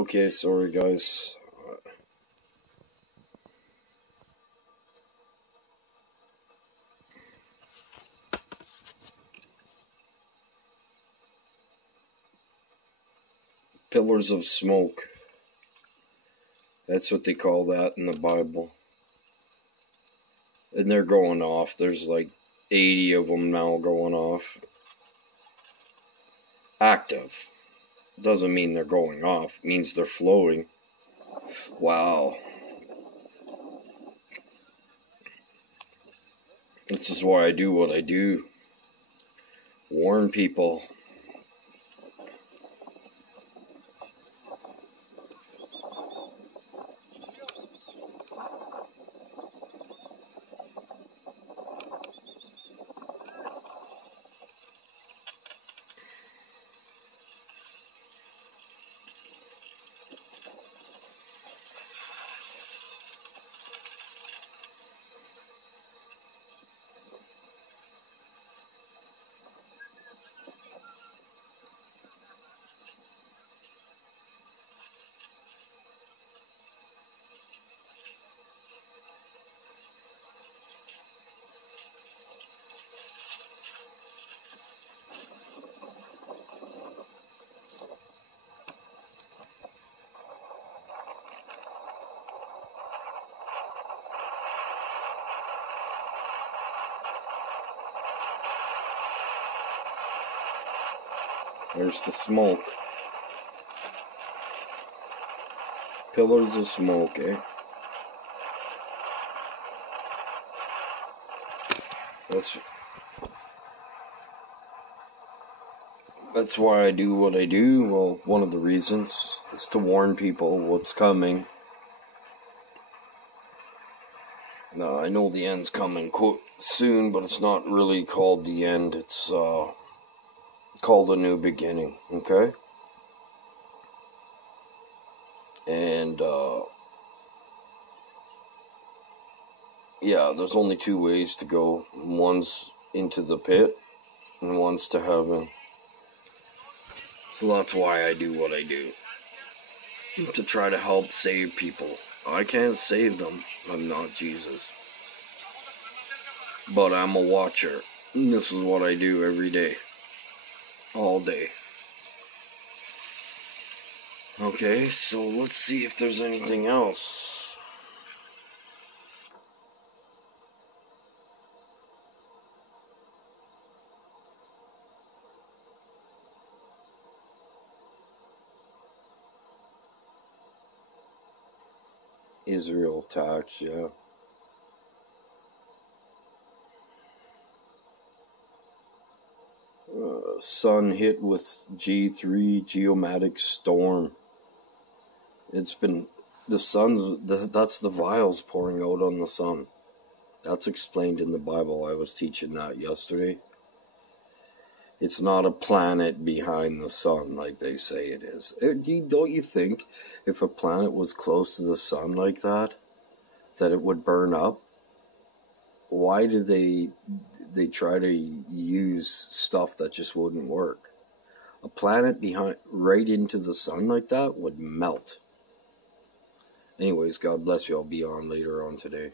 Okay, sorry guys. Pillars of smoke. That's what they call that in the Bible. And they're going off. There's like 80 of them now going off. Active. Doesn't mean they're going off. It means they're floating. Wow. This is why I do what I do. Warn people. There's the smoke. Pillars of smoke, eh? That's why I do what I do. Well, one of the reasons is to warn people what's coming. Now, I know the end's coming soon, but it's not really called the end. It's called a new beginning, okay? And yeah, there's only two ways to go. One's into the pit and one's to heaven. So that's why I do what I do. To try to help save people. I can't save them. I'm not Jesus. But I'm a watcher. And this is what I do every day. All day. Okay, so let's see if there's anything else. Israel tax, yeah. Sun hit with G3 geomatic storm. It's been that's the vials pouring out on the sun. That's explained in the Bible. I was teaching that yesterday. It's not a planet behind the sun like they say it is. Don't you think if a planet was close to the sun like that it would burn up? Why do they try to use stuff that just wouldn't work? A planet right into the sun like that would melt. Anyways, God bless you. I'll be on later on today.